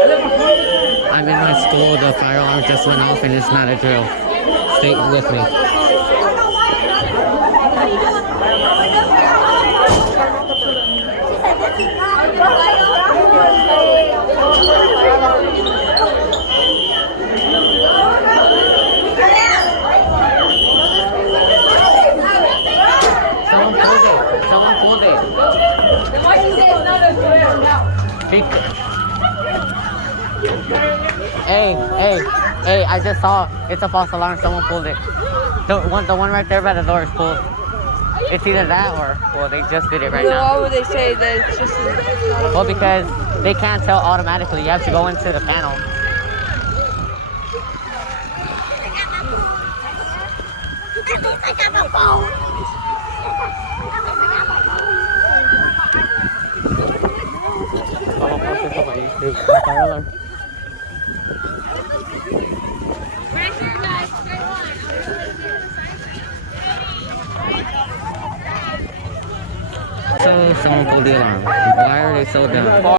I'm in my school, the fire alarm just went off and it's not a drill. Stay with me. Someone pulled it. Then why you say it's not a drill now? Hey, I just saw it's a false alarm. Someone pulled it. The one right there by the door is pulled. It's either that or, well, they just did it right Then now. why would they say that it's just not a Well, because they can't tell automatically. You have to go into the panel. Fire alarm. So someone pulled the alarm. Why are they so dumb?